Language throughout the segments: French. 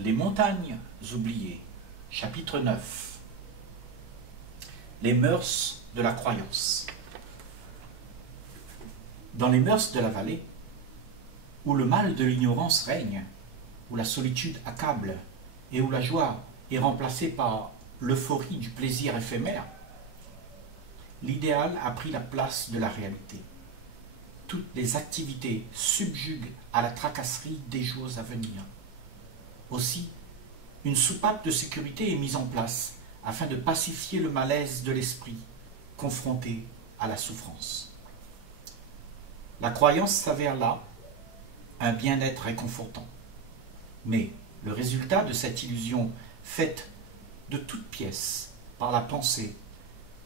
Les montagnes oubliées, chapitre 9. Les mœurs de la croyance. Dans les mœurs de la vallée, où le mal de l'ignorance règne, où la solitude accable et où la joie est remplacée par l'euphorie du plaisir éphémère, l'idéal a pris la place de la réalité. Toutes les activités subjuguent à la tracasserie des jours à venir. Aussi, une soupape de sécurité est mise en place afin de pacifier le malaise de l'esprit confronté à la souffrance. La croyance s'avère là un bien-être réconfortant. Mais le résultat de cette illusion faite de toutes pièces par la pensée,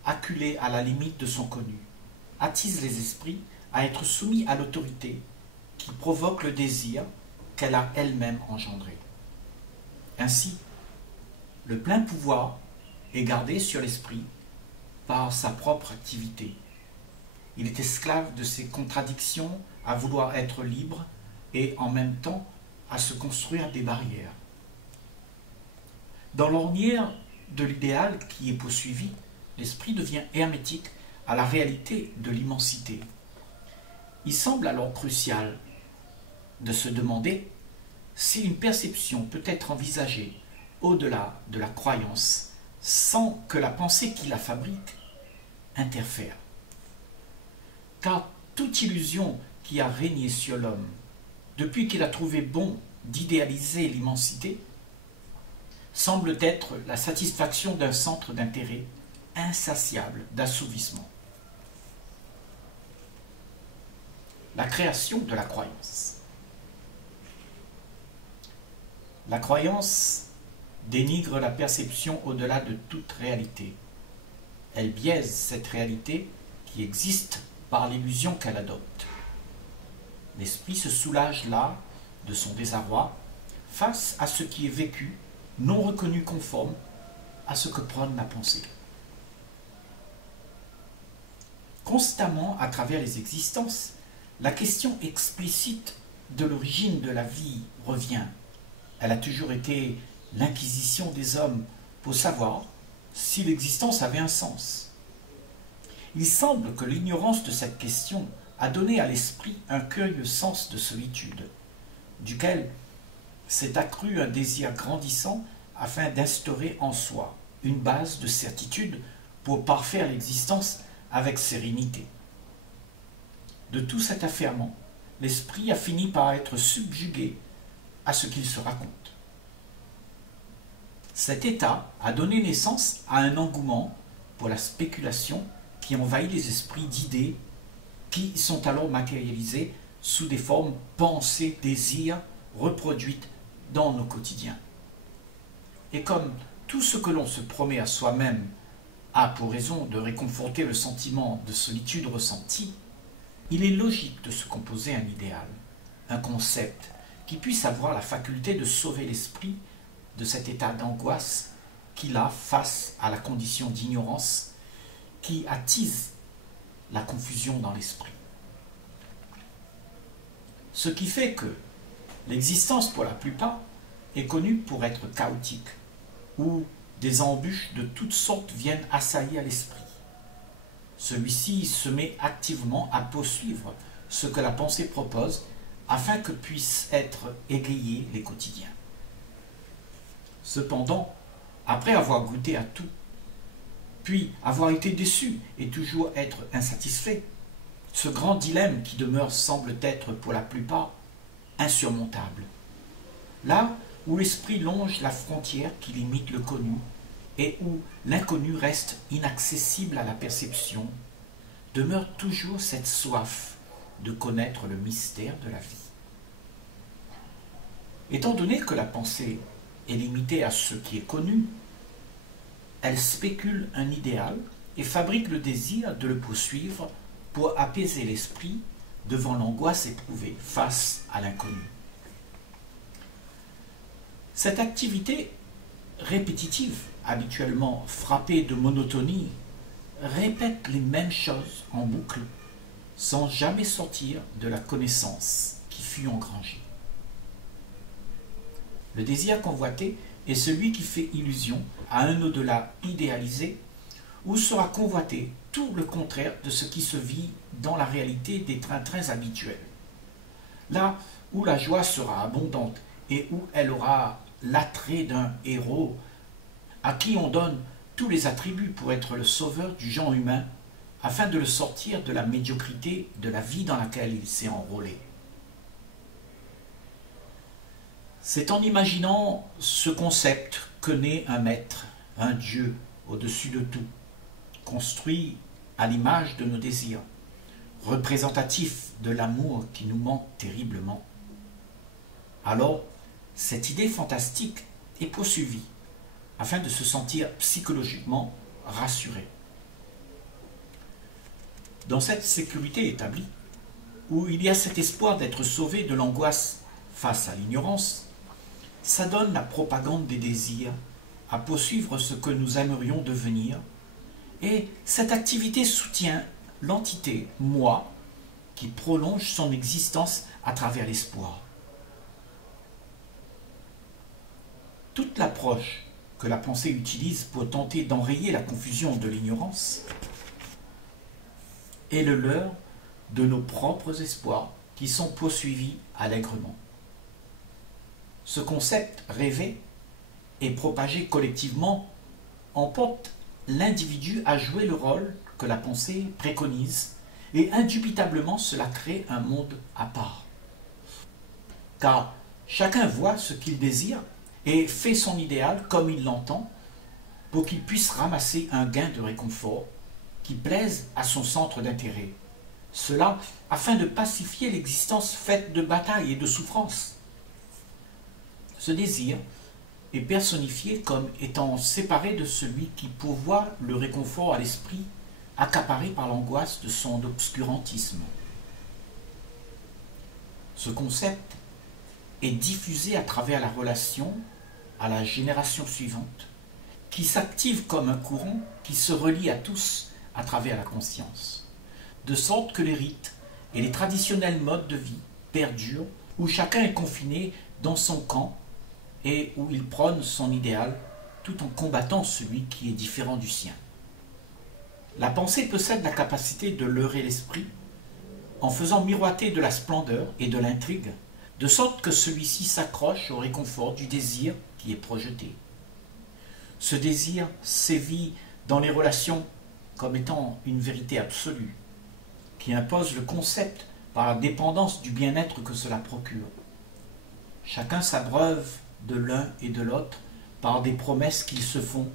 acculée à la limite de son connu, attise les esprits à être soumis à l'autorité qui provoque le désir qu'elle a elle-même engendré. Ainsi, le plein pouvoir est gardé sur l'esprit par sa propre activité. Il est esclave de ses contradictions à vouloir être libre et en même temps à se construire des barrières. Dans l'ornière de l'idéal qui est poursuivi, l'esprit devient hermétique à la réalité de l'immensité. Il semble alors crucial de se demander si une perception peut être envisagée au-delà de la croyance sans que la pensée qui la fabrique interfère. Car toute illusion qui a régné sur l'homme, depuis qu'il a trouvé bon d'idéaliser l'immensité, semble être la satisfaction d'un centre d'intérêt insatiable d'assouvissement. La création de la croyance. La croyance dénigre la perception au-delà de toute réalité. Elle biaise cette réalité qui existe par l'illusion qu'elle adopte. L'esprit se soulage là de son désarroi face à ce qui est vécu, non reconnu conforme à ce que prône la pensée. Constamment, à travers les existences, la question explicite de l'origine de la vie revient. Elle a toujours été l'inquisition des hommes pour savoir si l'existence avait un sens. Il semble que l'ignorance de cette question a donné à l'esprit un curieux sens de solitude, duquel s'est accru un désir grandissant afin d'instaurer en soi une base de certitude pour parfaire l'existence avec sérénité. De tout cet affairement, l'esprit a fini par être subjugué à ce qu'il se raconte. Cet état a donné naissance à un engouement pour la spéculation qui envahit les esprits d'idées qui sont alors matérialisées sous des formes pensées, désirs, reproduites dans nos quotidiens. Et comme tout ce que l'on se promet à soi-même a pour raison de réconforter le sentiment de solitude ressenti, il est logique de se composer un idéal, un concept qui puisse avoir la faculté de sauver l'esprit de cet état d'angoisse qu'il a face à la condition d'ignorance qui attise la confusion dans l'esprit. Ce qui fait que l'existence, pour la plupart, est connue pour être chaotique, où des embûches de toutes sortes viennent assaillir l'esprit. Celui-ci se met activement à poursuivre ce que la pensée propose afin que puissent être égayés les quotidiens. Cependant, après avoir goûté à tout, puis avoir été déçu et toujours être insatisfait, ce grand dilemme qui demeure semble être pour la plupart insurmontable. Là où l'esprit longe la frontière qui limite le connu et où l'inconnu reste inaccessible à la perception, demeure toujours cette soif de connaître le mystère de la vie. Étant donné que la pensée est limitée à ce qui est connu, elle spécule un idéal et fabrique le désir de le poursuivre pour apaiser l'esprit devant l'angoisse éprouvée face à l'inconnu. Cette activité répétitive, habituellement frappée de monotonie, répète les mêmes choses en boucle sans jamais sortir de la connaissance qui fut engrangée. Le désir convoité est celui qui fait illusion à un au-delà idéalisé, où sera convoité tout le contraire de ce qui se vit dans la réalité des trains-trains habituels. Là où la joie sera abondante et où elle aura l'attrait d'un héros à qui on donne tous les attributs pour être le sauveur du genre humain, afin de le sortir de la médiocrité de la vie dans laquelle il s'est enrôlé. C'est en imaginant ce concept que naît un maître, un Dieu au-dessus de tout, construit à l'image de nos désirs, représentatif de l'amour qui nous manque terriblement. Alors, cette idée fantastique est poursuivie afin de se sentir psychologiquement rassuré. Dans cette sécurité établie, où il y a cet espoir d'être sauvé de l'angoisse face à l'ignorance, s'adonne la propagande des désirs à poursuivre ce que nous aimerions devenir, et cette activité soutient l'entité « moi » qui prolonge son existence à travers l'espoir. Toute l'approche que la pensée utilise pour tenter d'enrayer la confusion de l'ignorance est le leurre de nos propres espoirs qui sont poursuivis allègrement. Ce concept rêvé et propagé collectivement emporte l'individu à jouer le rôle que la pensée préconise, et indubitablement cela crée un monde à part. Car chacun voit ce qu'il désire et fait son idéal comme il l'entend pour qu'il puisse ramasser un gain de réconfort qui plaise à son centre d'intérêt. Cela afin de pacifier l'existence faite de batailles et de souffrances. Ce désir est personnifié comme étant séparé de celui qui pourvoit le réconfort à l'esprit accaparé par l'angoisse de son obscurantisme. Ce concept est diffusé à travers la relation à la génération suivante, qui s'active comme un courant qui se relie à tous à travers la conscience, de sorte que les rites et les traditionnels modes de vie perdurent, où chacun est confiné dans son camp et où il prône son idéal tout en combattant celui qui est différent du sien. La pensée possède la capacité de leurrer l'esprit en faisant miroiter de la splendeur et de l'intrigue, de sorte que celui-ci s'accroche au réconfort du désir qui est projeté. Ce désir sévit dans les relations comme étant une vérité absolue, qui impose le concept par la dépendance du bien-être que cela procure. Chacun s'abreuve de l'un et de l'autre par des promesses qu'ils se font,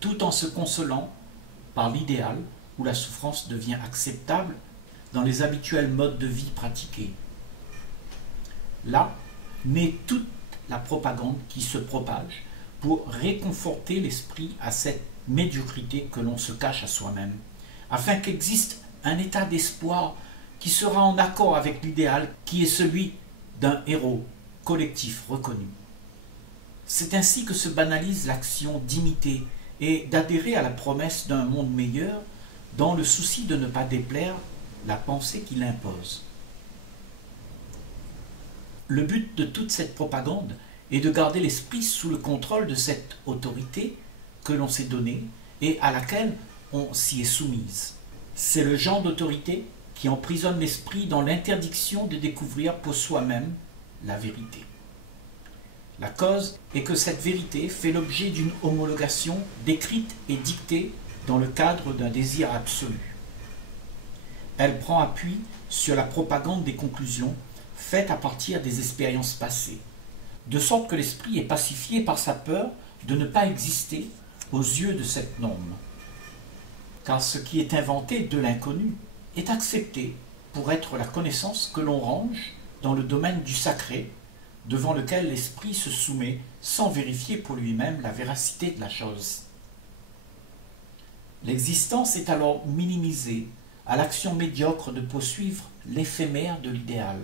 tout en se consolant par l'idéal où la souffrance devient acceptable dans les habituels modes de vie pratiqués. Là naît toute la propagande qui se propage pour réconforter l'esprit à cette médiocrité que l'on se cache à soi-même, afin qu'existe un état d'espoir qui sera en accord avec l'idéal qui est celui d'un héros collectif reconnu. C'est ainsi que se banalise l'action d'imiter et d'adhérer à la promesse d'un monde meilleur dans le souci de ne pas déplaire la pensée qui l'impose. Le but de toute cette propagande est de garder l'esprit sous le contrôle de cette autorité que l'on s'est donnée et à laquelle on s'y est soumise. C'est le genre d'autorité qui emprisonne l'esprit dans l'interdiction de découvrir pour soi-même la vérité. La cause est que cette vérité fait l'objet d'une homologation décrite et dictée dans le cadre d'un désir absolu. Elle prend appui sur la propagande des conclusions faites à partir des expériences passées, de sorte que l'esprit est pacifié par sa peur de ne pas exister aux yeux de cette norme. Car ce qui est inventé de l'inconnu est accepté pour être la connaissance que l'on range dans le domaine du sacré, devant lequel l'esprit se soumet sans vérifier pour lui-même la véracité de la chose. L'existence est alors minimisée à l'action médiocre de poursuivre l'éphémère de l'idéal,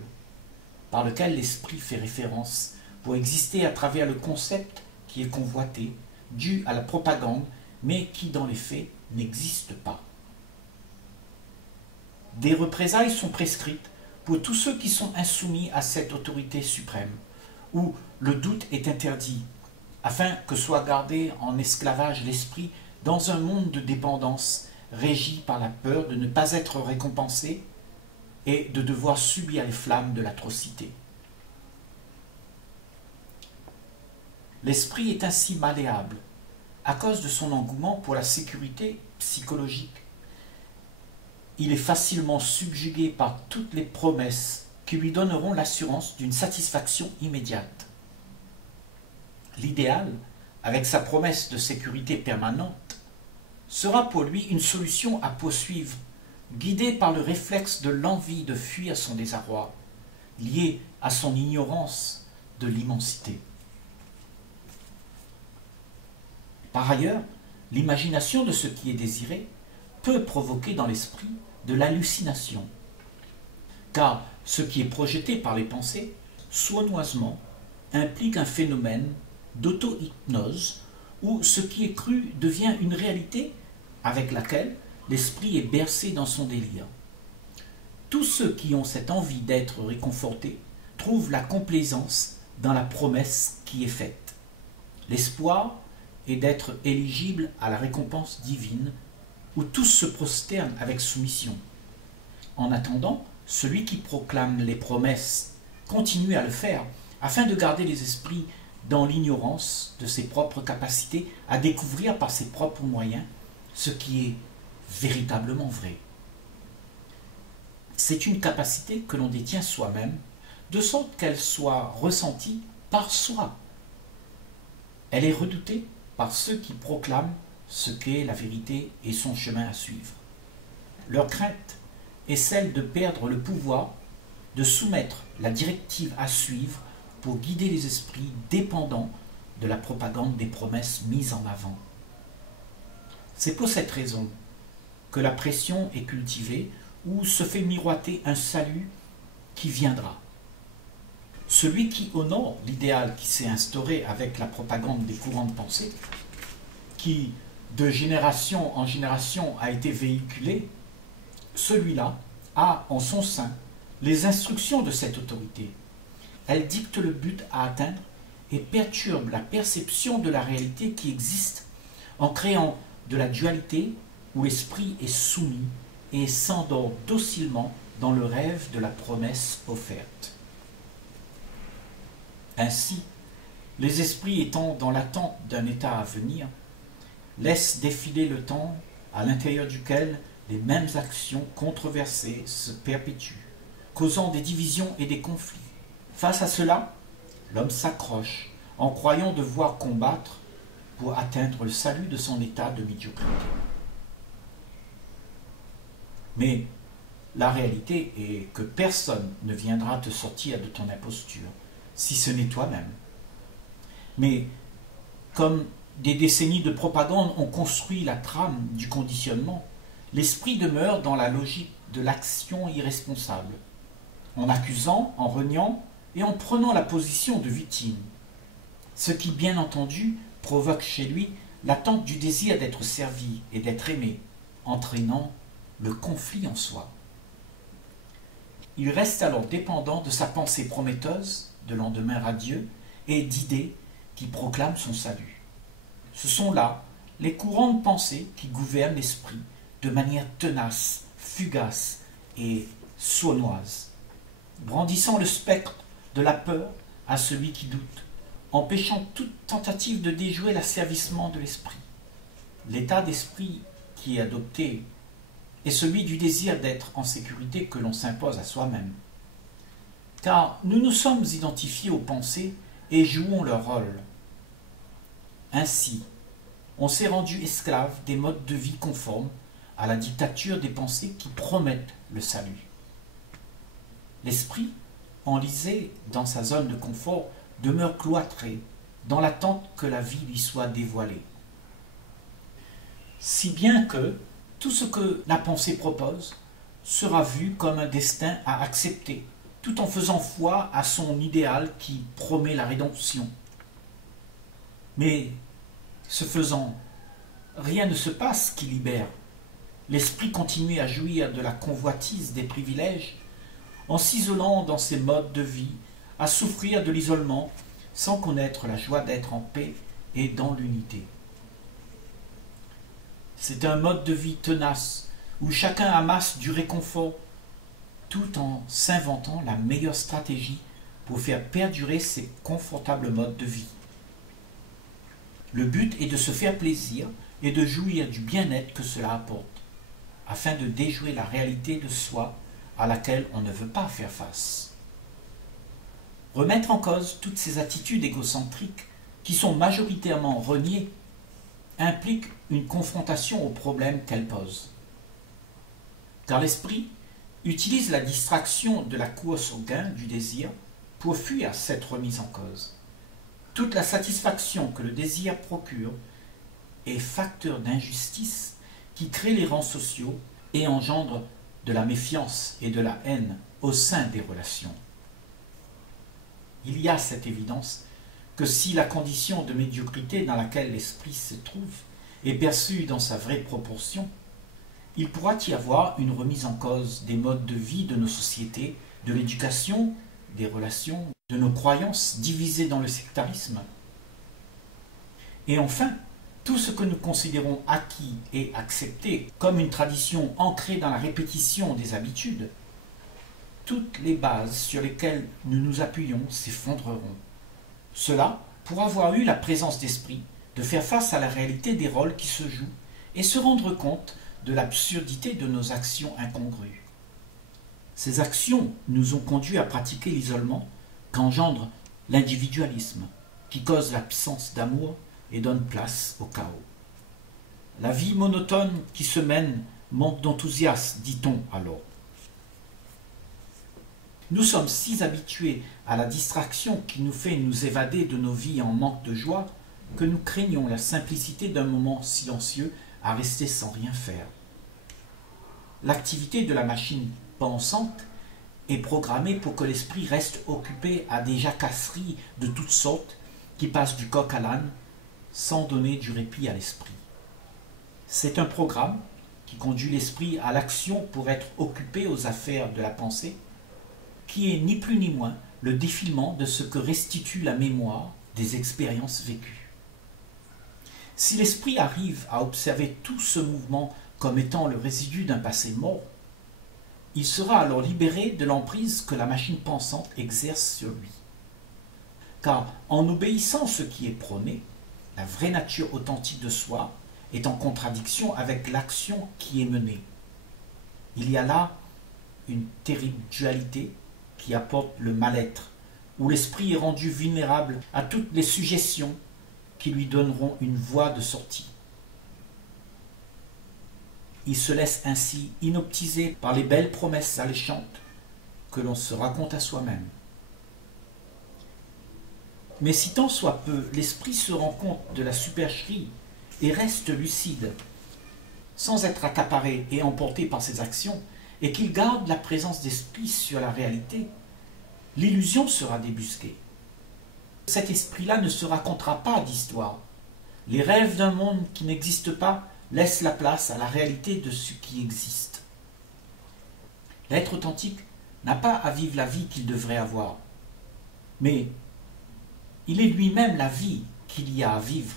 par lequel l'esprit fait référence pour exister à travers le concept qui est convoité, dû à la propagande, mais qui dans les faits n'existe pas. Des représailles sont prescrites pour tous ceux qui sont insoumis à cette autorité suprême, où le doute est interdit, afin que soit gardé en esclavage l'esprit dans un monde de dépendance régi par la peur de ne pas être récompensé et de devoir subir les flammes de l'atrocité. L'esprit est ainsi malléable à cause de son engouement pour la sécurité psychologique. Il est facilement subjugué par toutes les promesses qui lui donneront l'assurance d'une satisfaction immédiate. L'idéal, avec sa promesse de sécurité permanente, sera pour lui une solution à poursuivre, guidé par le réflexe de l'envie de fuir son désarroi, lié à son ignorance de l'immensité. Par ailleurs, l'imagination de ce qui est désiré peut provoquer dans l'esprit de l'hallucination, car ce qui est projeté par les pensées, sournoisement, implique un phénomène d'auto-hypnose où ce qui est cru devient une réalité avec laquelle l'esprit est bercé dans son délire. Tous ceux qui ont cette envie d'être réconfortés trouvent la complaisance dans la promesse qui est faite. L'espoir est d'être éligible à la récompense divine où tous se prosternent avec soumission. En attendant, celui qui proclame les promesses continue à le faire afin de garder les esprits dans l'ignorance de ses propres capacités à découvrir par ses propres moyens ce qui est véritablement vrai. C'est une capacité que l'on détient soi-même, de sorte qu'elle soit ressentie par soi. Elle est redoutée par ceux qui proclament ce qu'est la vérité et son chemin à suivre. Leur crainte est celle de perdre le pouvoir, de soumettre la directive à suivre pour guider les esprits dépendants de la propagande des promesses mises en avant. C'est pour cette raison que la pression est cultivée ou se fait miroiter un salut qui viendra. Celui qui honore l'idéal qui s'est instauré avec la propagande des courants de pensée, qui de génération en génération a été véhiculé, celui-là a en son sein les instructions de cette autorité. Elle dicte le but à atteindre et perturbe la perception de la réalité qui existe en créant de la dualité où l'esprit est soumis et s'endort docilement dans le rêve de la promesse offerte. Ainsi, les esprits étant dans l'attente d'un état à venir, laissent défiler le temps à l'intérieur duquel les mêmes actions controversées se perpétuent, causant des divisions et des conflits. Face à cela, l'homme s'accroche en croyant devoir combattre pour atteindre le salut de son état de médiocrité. Mais la réalité est que personne ne viendra te sortir de ton imposture, si ce n'est toi-même. Mais comme des décennies de propagande ont construit la trame du conditionnement, l'esprit demeure dans la logique de l'action irresponsable, en accusant, en reniant et en prenant la position de victime. Ce qui, bien entendu, provoque chez lui l'attente du désir d'être servi et d'être aimé, entraînant le conflit en soi. Il reste alors dépendant de sa pensée prometteuse, de lendemain radieux, et d'idées qui proclament son salut. Ce sont là les courants de pensée qui gouvernent l'esprit de manière tenace, fugace et sournoise, brandissant le spectre de la peur à celui qui doute, empêchant toute tentative de déjouer l'asservissement de l'esprit. L'état d'esprit qui est adopté est celui du désir d'être en sécurité que l'on s'impose à soi-même. Car nous nous sommes identifiés aux pensées et jouons leur rôle. Ainsi, on s'est rendu esclave des modes de vie conformes à la dictature des pensées qui promettent le salut. L'esprit, enlisé dans sa zone de confort, demeure cloîtré dans l'attente que la vie lui soit dévoilée. Si bien que tout ce que la pensée propose sera vu comme un destin à accepter, tout en faisant foi à son idéal qui promet la rédemption. Mais, ce faisant, rien ne se passe qui libère. L'esprit continue à jouir de la convoitise des privilèges en s'isolant dans ses modes de vie à souffrir de l'isolement sans connaître la joie d'être en paix et dans l'unité. C'est un mode de vie tenace où chacun amasse du réconfort tout en s'inventant la meilleure stratégie pour faire perdurer ces confortables modes de vie. Le but est de se faire plaisir et de jouir du bien-être que cela apporte, afin de déjouer la réalité de soi à laquelle on ne veut pas faire face. Remettre en cause toutes ces attitudes égocentriques qui sont majoritairement reniées implique une confrontation aux problèmes qu'elles posent. Car l'esprit utilise la distraction de la course au gain du désir pour fuir cette remise en cause. Toute la satisfaction que le désir procure est facteur d'injustice qui crée les rangs sociaux et engendre de la méfiance et de la haine au sein des relations. Il y a cette évidence que si la condition de médiocrité dans laquelle l'esprit se trouve est perçue dans sa vraie proportion, il pourra y avoir une remise en cause des modes de vie de nos sociétés, de l'éducation, des relations, de nos croyances divisées dans le sectarisme. Et enfin, tout ce que nous considérons acquis et accepté comme une tradition ancrée dans la répétition des habitudes, toutes les bases sur lesquelles nous nous appuyons s'effondreront. Cela pour avoir eu la présence d'esprit de faire face à la réalité des rôles qui se jouent et se rendre compte de l'absurdité de nos actions incongrues. Ces actions nous ont conduits à pratiquer l'isolement qu'engendre l'individualisme, qui cause l'absence d'amour et donne place au chaos. La vie monotone qui se mène manque d'enthousiasme, dit-on alors. Nous sommes si habitués à la distraction qui nous fait nous évader de nos vies en manque de joie que nous craignons la simplicité d'un moment silencieux à rester sans rien faire. L'activité de la machine pensante est programmée pour que l'esprit reste occupé à des jacasseries de toutes sortes qui passent du coq à l'âne sans donner du répit à l'esprit. C'est un programme qui conduit l'esprit à l'action pour être occupé aux affaires de la pensée, qui est ni plus ni moins le défilement de ce que restitue la mémoire des expériences vécues. Si l'esprit arrive à observer tout ce mouvement comme étant le résidu d'un passé mort, il sera alors libéré de l'emprise que la machine pensante exerce sur lui. Car en obéissant ce qui est prôné, la vraie nature authentique de soi est en contradiction avec l'action qui est menée. Il y a là une terrible dualité qui apporte le mal-être, où l'esprit est rendu vulnérable à toutes les suggestions qui lui donneront une voie de sortie. Il se laisse ainsi inoptiser par les belles promesses alléchantes que l'on se raconte à soi-même. Mais si tant soit peu, l'esprit se rend compte de la supercherie et reste lucide, sans être accaparé et emporté par ses actions, et qu'il garde la présence d'esprit sur la réalité, l'illusion sera débusquée. Cet esprit-là ne se racontera pas d'histoire. Les rêves d'un monde qui n'existe pas laissent la place à la réalité de ce qui existe. L'être authentique n'a pas à vivre la vie qu'il devrait avoir, mais il est lui-même la vie qu'il y a à vivre.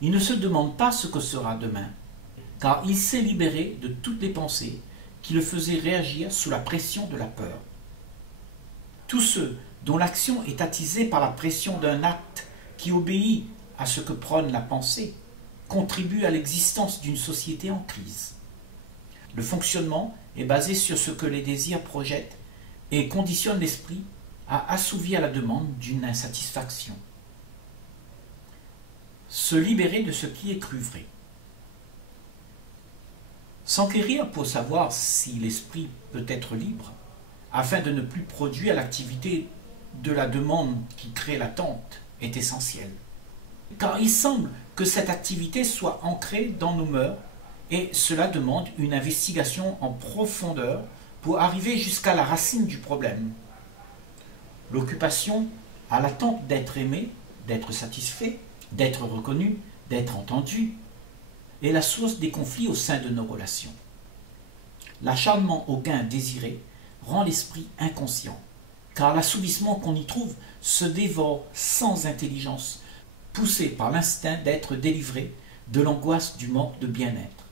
Il ne se demande pas ce que sera demain, car il s'est libéré de toutes les pensées qui le faisaient réagir sous la pression de la peur. Tous ceux dont l'action est attisée par la pression d'un acte qui obéit à ce que prône la pensée contribuent à l'existence d'une société en crise. Le fonctionnement est basé sur ce que les désirs projettent et conditionne l'esprit à assouvir la demande d'une insatisfaction. Se libérer de ce qui est cru vrai. S'enquérir pour savoir si l'esprit peut être libre, afin de ne plus produire l'activité de la demande qui crée l'attente, est essentiel. Car il semble que cette activité soit ancrée dans nos mœurs et cela demande une investigation en profondeur pour arriver jusqu'à la racine du problème. L'occupation à l'attente d'être aimé, d'être satisfait, d'être reconnu, d'être entendu, est la source des conflits au sein de nos relations. L'acharnement au gain désiré rend l'esprit inconscient, car l'assouvissement qu'on y trouve se dévore sans intelligence, poussé par l'instinct d'être délivré de l'angoisse du manque de bien-être.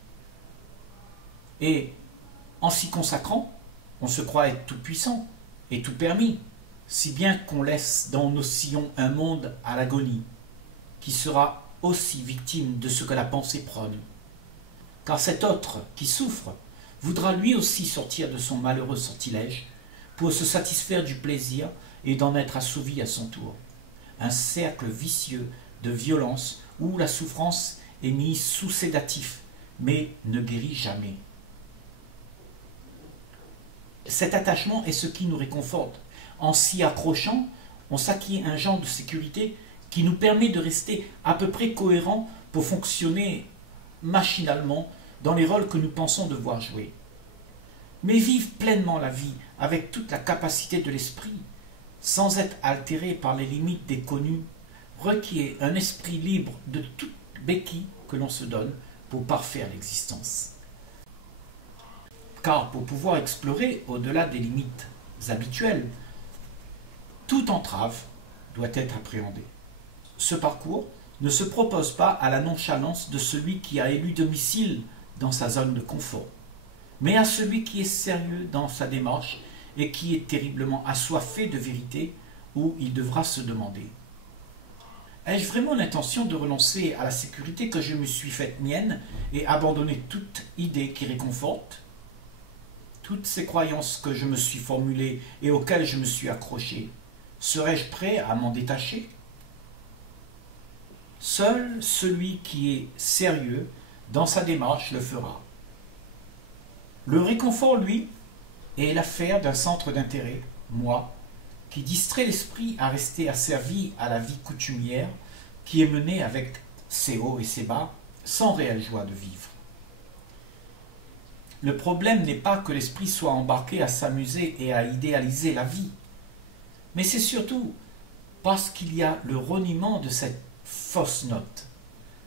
Et en s'y consacrant, on se croit être tout puissant et tout permis, si bien qu'on laisse dans nos sillons un monde à l'agonie, qui sera aussi victime de ce que la pensée prône. Car cet autre qui souffre voudra lui aussi sortir de son malheureux sortilège pour se satisfaire du plaisir et d'en être assouvi à son tour. Un cercle vicieux de violence où la souffrance est mise sous sédatif, mais ne guérit jamais. Cet attachement est ce qui nous réconforte. En s'y accrochant, on s'acquiert un genre de sécurité qui nous permet de rester à peu près cohérents pour fonctionner machinalement dans les rôles que nous pensons devoir jouer. Mais vivre pleinement la vie avec toute la capacité de l'esprit, sans être altéré par les limites des connus, requiert un esprit libre de toute béquille que l'on se donne pour parfaire l'existence. Car pour pouvoir explorer au-delà des limites habituelles, toute entrave doit être appréhendée. Ce parcours ne se propose pas à la nonchalance de celui qui a élu domicile dans sa zone de confort, mais à celui qui est sérieux dans sa démarche et qui est terriblement assoiffé de vérité, où il devra se demander: ai-je vraiment l'intention de renoncer à la sécurité que je me suis faite mienne et abandonner toute idée qui réconforte? Toutes ces croyances que je me suis formulées et auxquelles je me suis accroché, serais-je prêt à m'en détacher? Seul celui qui est sérieux dans sa démarche le fera. Le réconfort, lui, est l'affaire d'un centre d'intérêt, moi, qui distrait l'esprit à rester asservi à la vie coutumière qui est menée avec ses hauts et ses bas, sans réelle joie de vivre. Le problème n'est pas que l'esprit soit embarqué à s'amuser et à idéaliser la vie, mais c'est surtout parce qu'il y a le reniement de cette fausse note,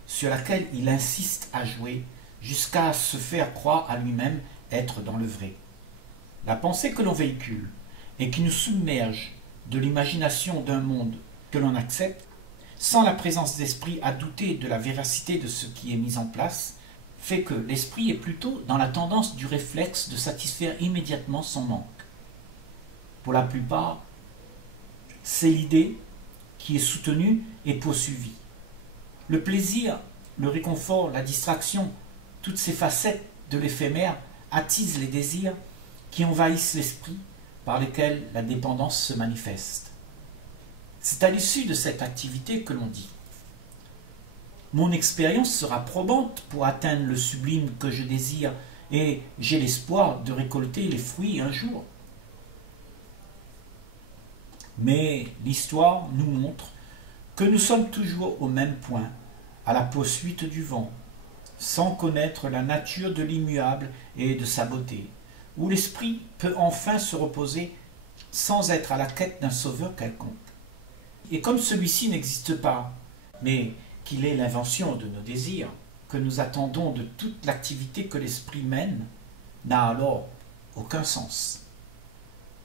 sur laquelle il insiste à jouer jusqu'à se faire croire à lui-même être dans le vrai. La pensée que l'on véhicule et qui nous submerge de l'imagination d'un monde que l'on accepte, sans la présence d'esprit à douter de la véracité de ce qui est mis en place, fait que l'esprit est plutôt dans la tendance du réflexe de satisfaire immédiatement son manque. Pour la plupart, c'est l'idée qui est soutenue et poursuivie. Le plaisir, le réconfort, la distraction, toutes ces facettes de l'éphémère attisent les désirs qui envahissent l'esprit, par lesquels la dépendance se manifeste. C'est à l'issue de cette activité que l'on dit: mon expérience sera probante pour atteindre le sublime que je désire et j'ai l'espoir de récolter les fruits un jour. Mais l'histoire nous montre que nous sommes toujours au même point, à la poursuite du vent, sans connaître la nature de l'immuable et de sa beauté, où l'esprit peut enfin se reposer sans être à la quête d'un sauveur quelconque. Et comme celui-ci n'existe pas, mais qu'il est l'invention de nos désirs, que nous attendons de toute l'activité que l'esprit mène, n'a alors aucun sens.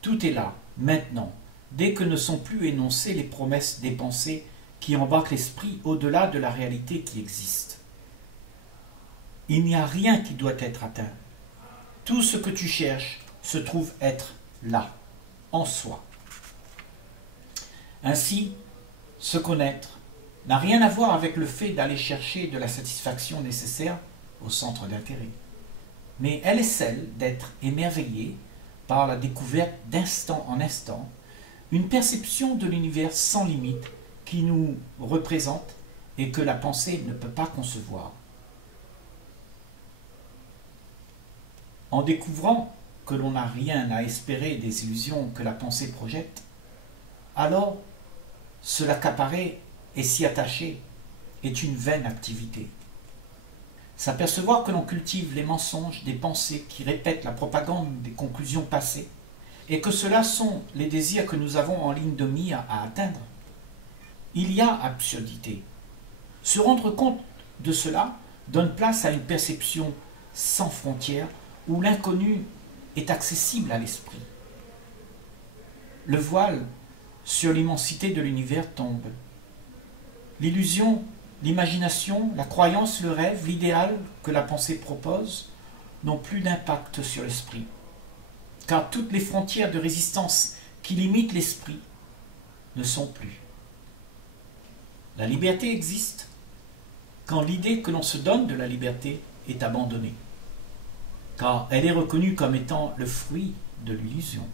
Tout est là, maintenant, dès que ne sont plus énoncées les promesses des pensées qui embarquent l'esprit au-delà de la réalité qui existe. Il n'y a rien qui doit être atteint. Tout ce que tu cherches se trouve être là, en soi. Ainsi, se connaître n'a rien à voir avec le fait d'aller chercher de la satisfaction nécessaire au centre d'intérêt. Mais elle est celle d'être émerveillé par la découverte d'instant en instant, une perception de l'univers sans limite qui nous représente et que la pensée ne peut pas concevoir. En découvrant que l'on n'a rien à espérer des illusions que la pensée projette, alors se l'accaparer et s'y attacher est une vaine activité. S'apercevoir que l'on cultive les mensonges des pensées qui répètent la propagande des conclusions passées et que cela sont les désirs que nous avons en ligne de mire à atteindre. Il y a absurdité. Se rendre compte de cela donne place à une perception sans frontières où l'inconnu est accessible à l'esprit. le voile sur l'immensité de l'univers tombe. L'illusion, l'imagination, la croyance, le rêve, l'idéal que la pensée propose n'ont plus d'impact sur l'esprit, car toutes les frontières de résistance qui limitent l'esprit ne sont plus. La liberté existe quand l'idée que l'on se donne de la liberté est abandonnée, car elle est reconnue comme étant le fruit de l'illusion.